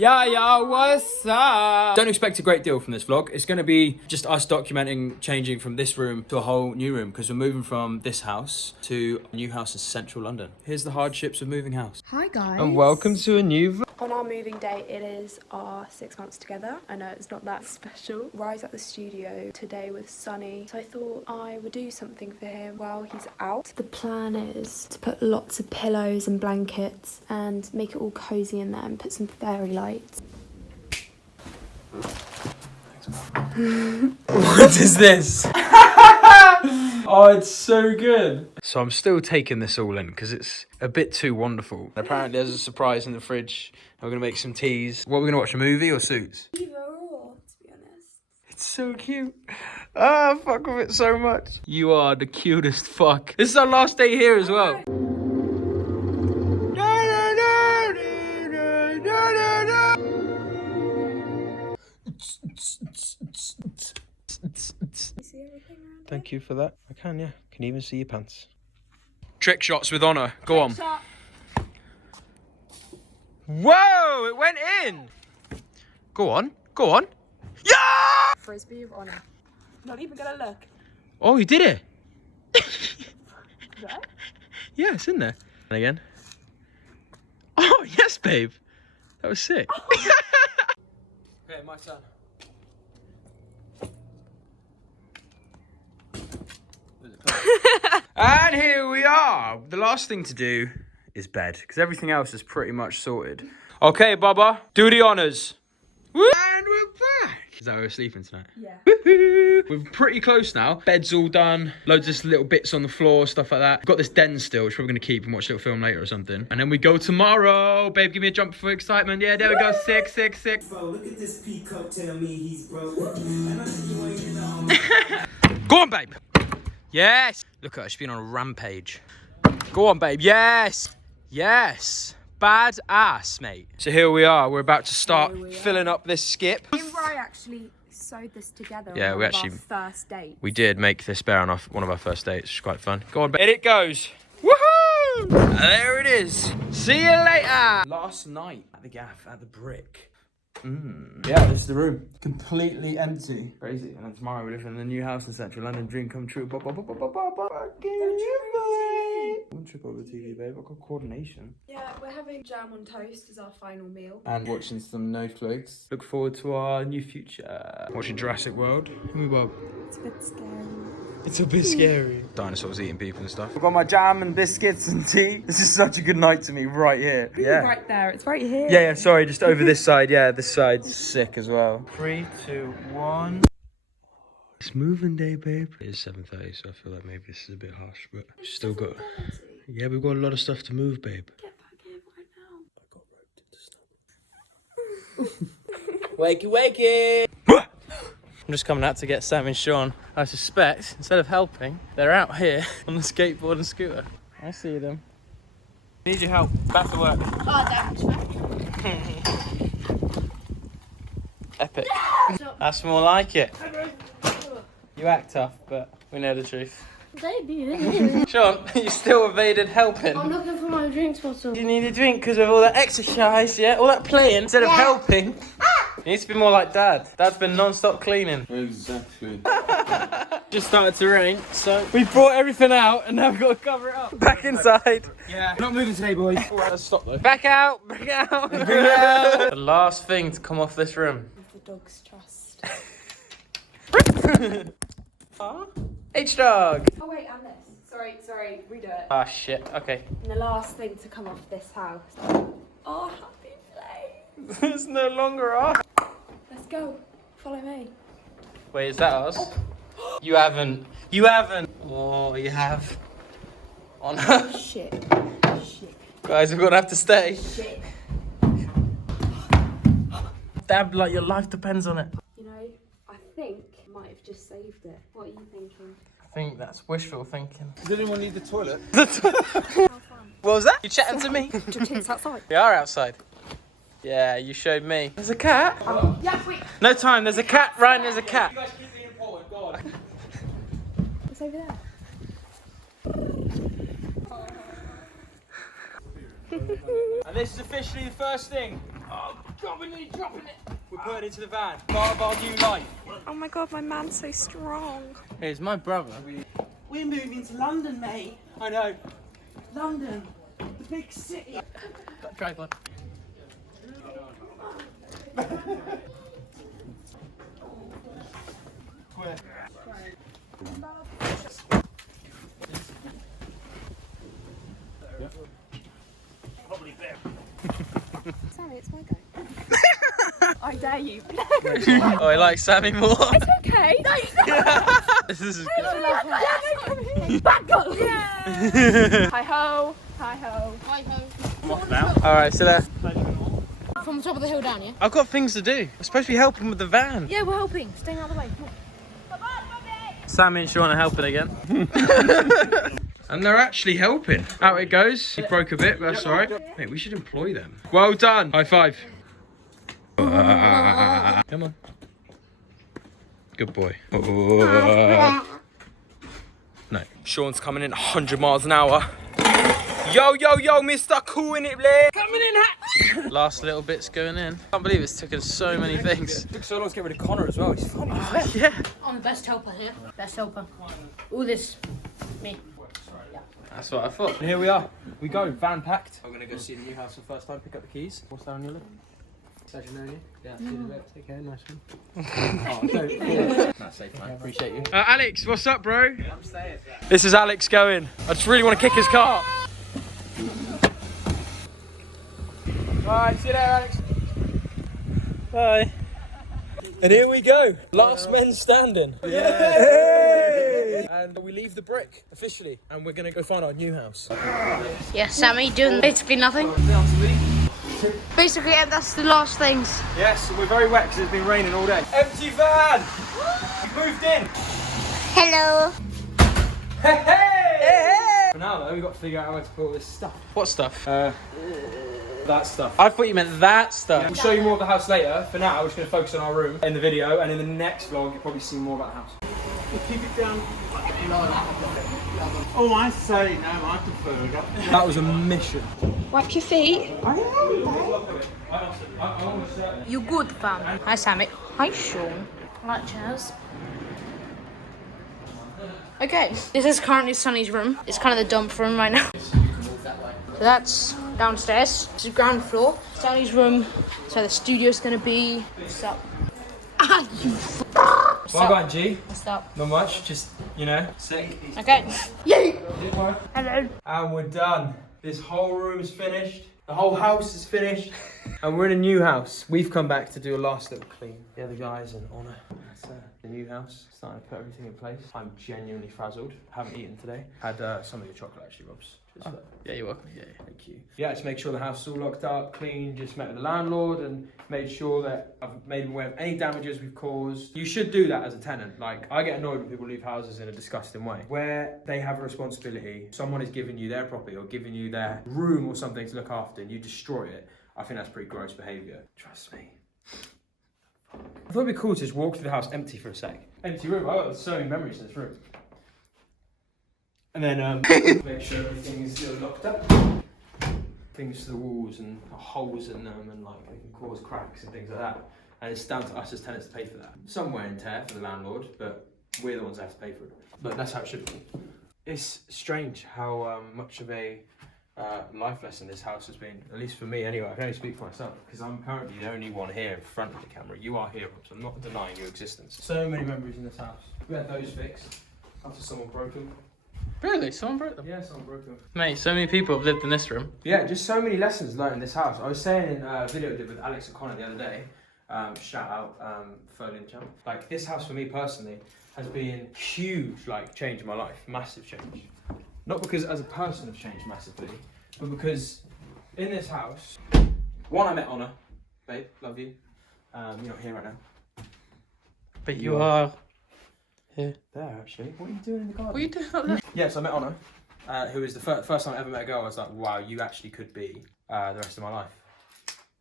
Yeah, what's up? Don't expect a great deal from this vlog. It's going to be just us documenting changing from this room to a whole new room because we're moving from this house to a new house in central London. Here's the hardships of moving house. Hi guys. And welcome to a new vlog. On our moving day, it is our 6 months together. I know it's not that special. Rye's at the studio today with Sunny, so I thought I would do something for him while he's out. The plan is to put lots of pillows and blankets and make it all cozy in there and put some fairy lights. What is this? Oh, it's so good. So I'm still taking this all in because it's a bit too wonderful. Apparently there's a surprise in the fridge. We're going to make some teas. What, are we going to watch, a movie or Suits? Either or, to be honest. It's so cute. Ah, fuck with it so much. You are the cutest fuck. This is our last day here as well. Thank you for that. I can, yeah. Can even see your pants. Trick shots with honour. Go on. Whoa! It went in! Go on. Go on. Yeah! Frisbee of honour. Not even gonna look. Oh, you did it! Right? Yeah, it's in there. And again. Oh, yes, babe. That was sick. Okay, my turn. And here we are. The last thing to do is bed, because everything else is pretty much sorted. Okay, Bubba, do the honours. Woo! And we're back. Is that how we're sleeping tonight? Yeah. Woohoo! We're pretty close now. Bed's all done. Loads of little bits on the floor, stuff like that. We've got this den still, which we're going to keep and watch a little film later or something. And then we go tomorrow. Babe, give me a jump for excitement. Yeah, there we go. Sick. Bro, look at this peacock tell me he's broke. Go on, babe. Yes. Look at her, she's been on a rampage. Go on, babe. Yes. Bad ass, mate. So here we are. We're about to start filling up this skip. Me and Rye actually sewed this together Yeah, on we one actually- of our first date. We did make this bear on one of our first dates. It's quite fun. Go on, babe. In it goes. Woohoo! There it is. See you later. Last night at the gaff, at the brick. Yeah, this is the room. Completely empty. Crazy. And then tomorrow we live in the new house in central London. Dream come true. One trip over TV, babe. I've got coordination. Yeah, we're having jam on toast as our final meal. And watching some Netflix. Look forward to our new future. Watching Jurassic World. It's a bit scary. It's a bit scary. Dinosaurs eating people and stuff. I've got my jam and biscuits and tea. This is such a good night to me right here. Yeah. Right there, it's right here. Yeah, sorry, just over this side. Yeah, this side's sick as well. 3, 2, 1. It's moving day, babe. It is 7:30, so I feel like maybe this is a bit harsh, but still got... Yeah, we've got a lot of stuff to move, babe. Get back here right now. I got roped into snow. Wakey! I'm just coming out to get Sam and Sean. I suspect, instead of helping, they're out here on the skateboard and scooter. I see them. Need your help. Back to work. Oh, damn. Epic. That's more like it. You act tough, but we know the truth. Baby, Sean, you still evaded helping. I'm looking for my drinks bottle. You need a drink because of all that exercise, yeah? All that playing instead of helping. You need to be more like Dad. Dad's been non-stop cleaning. Exactly. Just started to rain, so we brought everything out and now we've got to cover it up. Back inside. Yeah, not moving today, boys. Alright, let's stop though. Back out, bring it out. Bring it out. The last thing to come off this room. With the dog's trust. H-Dog. Oh wait, and this. Sorry, redo it. Ah, shit, okay. And the last thing to come off this house. Oh, happy place. It's no longer off. Let's go. Follow me. Wait, is that us? You haven't. Oh, you have. Oh no. Shit. Guys, we're gonna have to stay. Shit. Dad, like your life depends on it. You know, I think I might have just saved it. What are you thinking? I think that's wishful thinking. Does anyone need the toilet? How fun. What was that? You chatting to me? It's outside. We are outside. Yeah, you showed me. There's a cat. Yeah, wait. No time, there's a cat. Ryan, there's a cat. You guys keep me important, go on. It's over there. And this is officially the first thing Oh God, we're nearly dropping it. We're putting it into the van. Part of our new life. Oh my god, my man's so strong. Here's my brother. We're moving to London, mate. I know. London, the big city. Got a tripod. Sammy, it's my go. I dare you. Oh, I like Sammy more. It's okay. No, This is good. back up. Hi ho. Hi ho. Hi ho. Alright, so there. From the top of the hill down, yeah? I've got things to do. I'm supposed to be helping with the van. Yeah, we're helping. Staying out of the way. Come on. Sammy and Sean are helping again. And they're actually helping. Out it goes. He broke a bit, but that's alright. Mate, we should employ them. Well done. High five. Come on. Good boy. No. Sean's coming in 100 miles an hour. Yo, yo, yo, Mr. Cool in it, Blair. Coming in hot. Last little bits going in. Can't believe it's taken so many things. It took so long to get rid of Connor as well. He's funny. Yeah. I'm the best helper here. Best helper. All this. Me. That's what I thought. And here we are. We go, van packed. I'm gonna go see the new house for the first time, pick up the keys. What's down on your lip? Pleasure knowing you. Yeah, see you in a bit. Take care, nice one. Oh, don't. That's safe, man. Appreciate you. Alex, what's up, bro? Yeah, I'm staying. This is Alex going. I just really want to kick his car. Alright, see you later, Alex. Bye. And here we go. Last men standing. Yeah. And we leave the brick officially, and we're gonna go find our new house. Yeah, Sammy doing basically nothing. Basically, yeah, that's the last things. Yes, we're very wet because it's been raining all day. Empty van. We moved in. Hello. Hey, hey. For now though, we've got to figure out where to put all this stuff. What stuff? That stuff. I thought you meant that stuff. Yeah, we'll show you more of the house later. For now, we're just going to focus on our room in the video, and in the next vlog, you'll probably see more about the house. Keep it down. Oh, I say no, I prefer it. That was a mission. Wipe your feet. You good, fam? Hi, Sammy. Hi, Sean. I like chairs. Okay, this is currently Sunny's room. It's kind of the dump room right now. So that's downstairs. This is ground floor. Sunny's room. So the studio's gonna be. What's up? Ah, you. Well done, G. What's up? Not much, just, you know, sick. Okay. Yay! Hello. And we're done. This whole room's finished. The whole house is finished. And we're in a new house. We've come back to do a last little clean. The other guys in honour. That's the new house. Starting to put everything in place. I'm genuinely frazzled. Haven't eaten today. Had some of your chocolate actually, Robs. Oh, yeah, you're welcome. Yeah, thank you. Yeah, just make sure the house is all locked up, clean. Just met with the landlord and made sure that I've made him aware of any damages we've caused. You should do that as a tenant. Like, I get annoyed when people leave houses in a disgusting way, where they have a responsibility. Someone is giving you their property or giving you their room or something to look after, and you destroy it. I think that's pretty gross behaviour. Trust me. I thought it'd be cool to just walk through the house empty for a sec. Empty room. I've got so many memories in this room. And then make sure everything is still locked up. Things to the walls and holes in them, and like they can cause cracks and things like that. And it's down to us as tenants to pay for that. Some wear and tear for the landlord, but we're the ones that have to pay for it. But that's how it should be. It's strange how much of a life lesson this house has been, at least for me anyway. I can only speak for myself because I'm currently the only one here in front of the camera. You are here, so I'm not denying your existence. So many memories in this house. We had those fixed after someone broke them. Really? Someone broke them? Yeah, someone broke them. Mate, so many people have lived in this room. Yeah, just so many lessons learned in this house. I was saying in a video I did with Alex and Connor the other day, shout out Ferlin Champ. Like, this house for me personally has been huge, like, change in my life. Massive change. Not because as a person I've changed massively, but because in this house, one, I met Honor. Babe, love you. You're not here right now. But you are here. There, actually. What are you doing in the garden? What are you doing up there? Yes, I met Honor, who was the first time I ever met a girl. I was like, wow, you actually could be the rest of my life.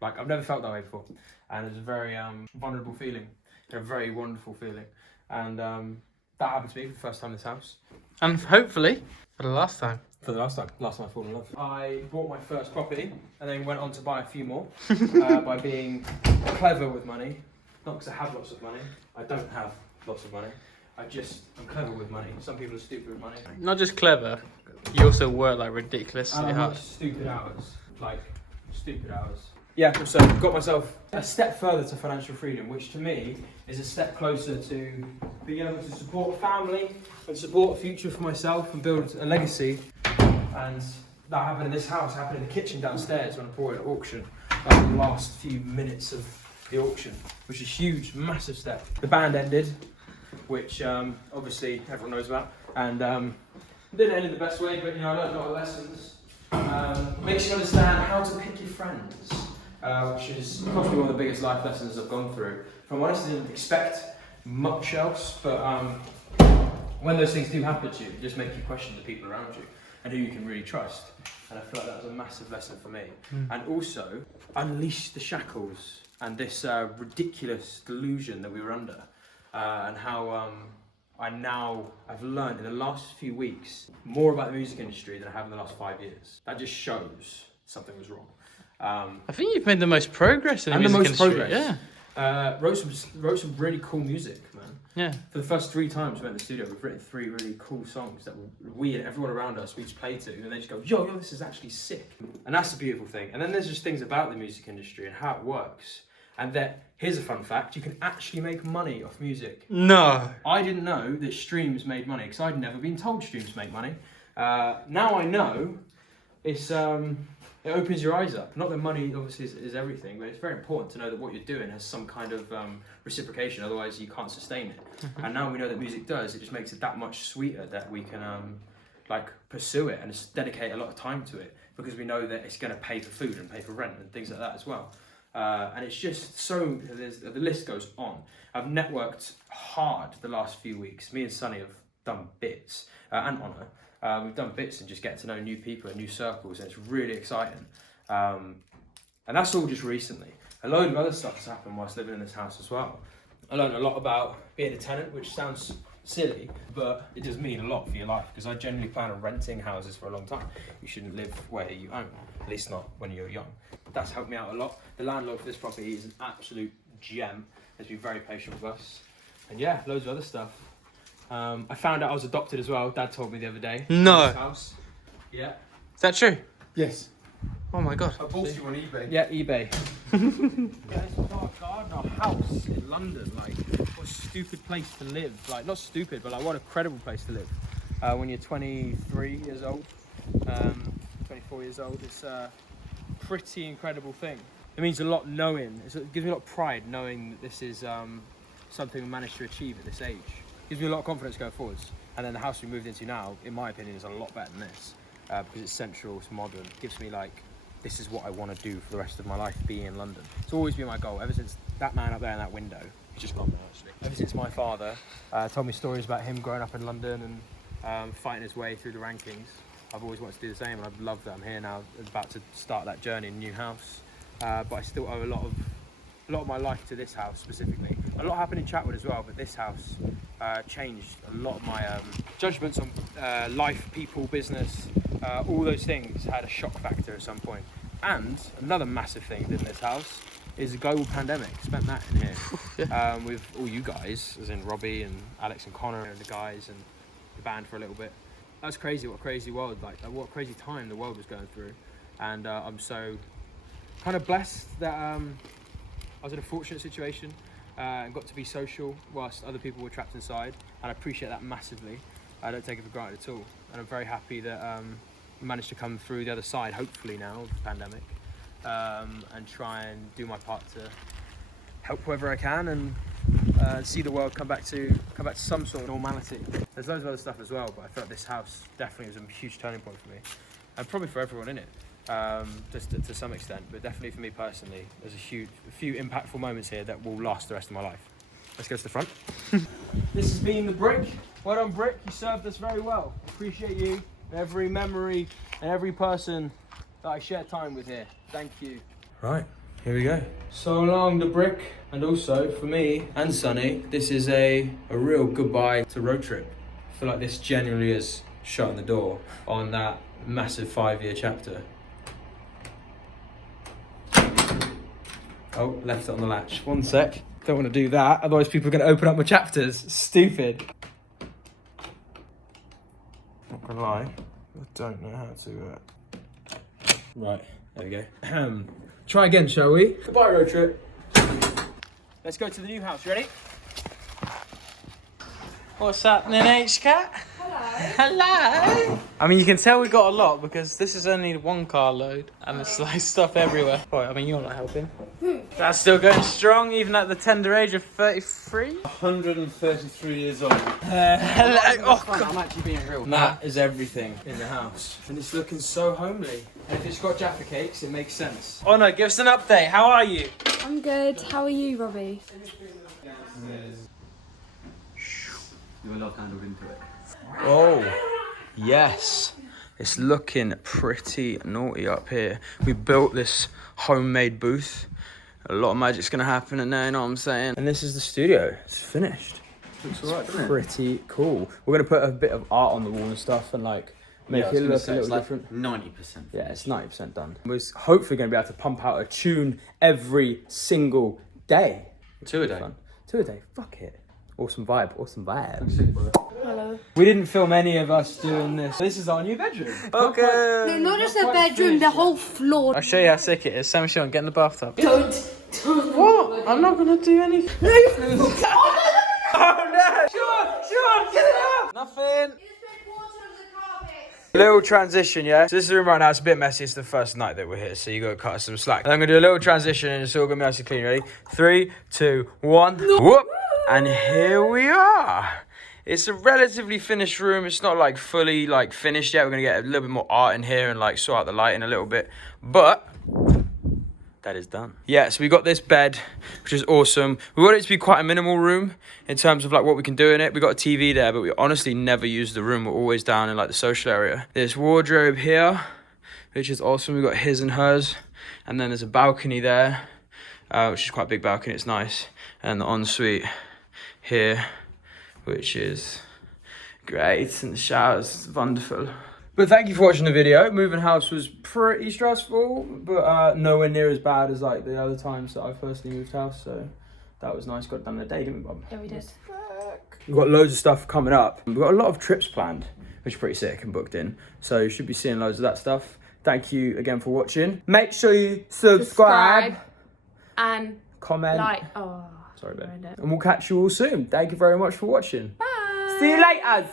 Like, I've never felt that way before. And it was a very vulnerable feeling, a very wonderful feeling. And that happened to me for the first time in this house. And hopefully, for the last time. For the last time I fall in love. I bought my first property and then went on to buy a few more by being clever with money. Not because I have lots of money. I don't have lots of money. I'm clever with money. Some people are stupid with money. Not just clever, you also work like ridiculously And I hard. work stupid hours. Like, stupid hours. Yeah, so got myself a step further to financial freedom, which to me is a step closer to being able to support family and support a future for myself and build a legacy. And that happened in this house, happened in the kitchen downstairs when I bought it at auction. Like the last few minutes of the auction, which is a huge, massive step. The band ended, which obviously everyone knows about, and didn't end in the best way, but you know, I learned a lot of lessons. Makes you understand how to pick your friends, which is probably one of the biggest life lessons I've gone through. If I'm honest, I didn't expect much else, but when those things do happen to you, it just make you question the people around you and who you can really trust. And I feel like that was a massive lesson for me. And also, unleash the shackles and this ridiculous delusion that we were under, and how I've learned in the last few weeks more about the music industry than I have in the last 5 years. That just shows something was wrong. I think you've made the most progress in the music industry. Yeah. Wrote some really cool music, man. Yeah. For the first 3 times we went in the studio, we've written 3 really cool songs that we and everyone around us, we just play to, and they just go, yo, this is actually sick. And that's the beautiful thing. And then there's just things about the music industry and how it works. And that, here's a fun fact, you can actually make money off music. No. I didn't know that streams made money, because I'd never been told streams make money. Now I know, it opens your eyes up. Not that money obviously is everything, but it's very important to know that what you're doing has some kind of reciprocation, otherwise you can't sustain it. And now we know that music does, it just makes it that much sweeter that we can pursue it and just dedicate a lot of time to it, because we know that it's going to pay for food and pay for rent and things like that as well. And it's just so, the list goes on. I've networked hard the last few weeks. Me and Sonny have done bits, and Honor. We've done bits and just get to know new people and new circles, and it's really exciting. And that's all just recently. A load of other stuff has happened whilst living in this house as well. I learned a lot about being a tenant, which sounds silly, but it does mean a lot for your life, because I generally plan on renting houses for a long time. You shouldn't live where you own, at least not when you're young. That's helped me out a lot. The landlord for this property is an absolute gem. Has been very patient with us. And yeah, loads of other stuff. I found out I was adopted as well. Dad told me the other day. No. In this house. Yeah. Is that true? Yes. Oh my god. I bought you on eBay. Yeah, eBay. Yeah, this is our garden, our house in London. Like, what a stupid place to live. Like, not stupid, but like, what a credible place to live. When you're 23 years old, 24 years old, it's a pretty incredible thing. It means a lot knowing, it gives me a lot of pride knowing that this is something we managed to achieve at this age. It gives me a lot of confidence going forwards. And then the house we moved into now, in my opinion, is a lot better than this, because it's central, it's modern. It gives me like, this is what I want to do for the rest of my life, be in London. It's always been my goal, ever since that man up there in that window, he's just gone now actually. Ever since my father told me stories about him growing up in London and fighting his way through the rankings, I've always wanted to do the same, and I've loved that I'm here now, about to start that journey in a new house. But I still owe a lot of my life to this house specifically. A lot happened in Chatwood as well, but this house changed a lot of my judgments on life, people, business. All those things had a shock factor at some point. And another massive thing in this house is a global pandemic. Spent that in here with all you guys, as in Robbie and Alex and Connor and the guys and the band for a little bit. That's crazy. What a crazy world, like what a crazy time the world was going through. And I'm so kind of blessed that I was in a fortunate situation and got to be social whilst other people were trapped inside, and I appreciate that massively. I don't take it for granted at all, and I'm very happy that we managed to come through the other side, hopefully now, of the pandemic, and try and do my part to help whoever I can and see the world come back to some sort of normality. There's loads of other stuff as well, but I felt this house definitely was a huge turning point for me, and probably for everyone in it. Just to some extent, but definitely for me personally, there's a few impactful moments here that will last the rest of my life. Let's go to the front. This has been the Brick. Well done, Brick. You served us very well. Appreciate you, every memory and every person that I share time with here. Thank you. Right, here we go. So long, the Brick. And also, for me and Sonny, this is a real goodbye to Road Trip. I feel like this genuinely has shutting the door on that massive 5-year chapter. Oh, left it on the latch. One sec. Don't want to do that, otherwise people are going to open up my chapters. Stupid. Not gonna lie, I don't know how to. Right, there we go. Try again, shall we? Goodbye, road trip. Let's go to the new house. Ready? What's happening, H-Cat? Hello. I mean, you can tell we got a lot because this is only one car load and there's like stuff everywhere. Boy, I mean, you're not helping. That's still going strong, even at the tender age of 33. 133 years old. Hello. Oh, God. I'm actually being real. That is everything in the house, and it's looking so homely. And if it's got Jaffa cakes, it makes sense. Oh no, give us an update. How are you? I'm good. How are you, Robbie? Oh, yes. It's looking pretty naughty up here. We built this homemade booth. A lot of magic's gonna happen in there, you know what I'm saying? And this is the studio. It's finished. Looks alright, doesn't it? Pretty cool. We're gonna put a bit of art on the wall and stuff and like make it look a little different. 90%. Yeah, it's 90% done. We're hopefully gonna be able to pump out a tune every single day. 2 a day. Fun. 2 a day. Fuck it. Awesome vibe. Awesome vibe. Hello. We didn't film any of us doing this. This is our new bedroom. Okay. No, not just the bedroom, the whole floor. I'll show you how sick it is. Sam, Sean, get in the bathtub. Don't. What? I'm not gonna do anything. Oh no! Sean, get it out! Nothing. Little transition, yeah? So this is the room right now. It's a bit messy. It's the first night that we're here, so you got to cut us some slack. And I'm going to do a little transition and it's all going to be nice and clean. Ready? 3, 2, 1. Whoop! And here we are. It's a relatively finished room. It's not like fully like finished yet. We're going to get a little bit more art in here and like sort out the lighting a little bit. But that is done. Yeah, so we got this bed, which is awesome. We want it to be quite a minimal room in terms of like what we can do in it. We got a TV there, but we honestly never use the room. We're always down in like the social area. There's wardrobe here, which is awesome. We got his and hers. And then there's a balcony there, which is quite a big balcony. It's nice. And the ensuite here, which is great. And the shower's wonderful. But thank you for watching the video. Moving house was pretty stressful, but nowhere near as bad as like the other times that I personally moved house. So that was nice. Got it done in a day, didn't we, Bob? Yeah, we did. We've got loads of stuff coming up. We've got a lot of trips planned, which are pretty sick and booked in. So you should be seeing loads of that stuff. Thank you again for watching. Make sure you subscribe. And Comment. like. Oh. Sorry, babe. Ruined it. And we'll catch you all soon. Thank you very much for watching. Bye. See you later.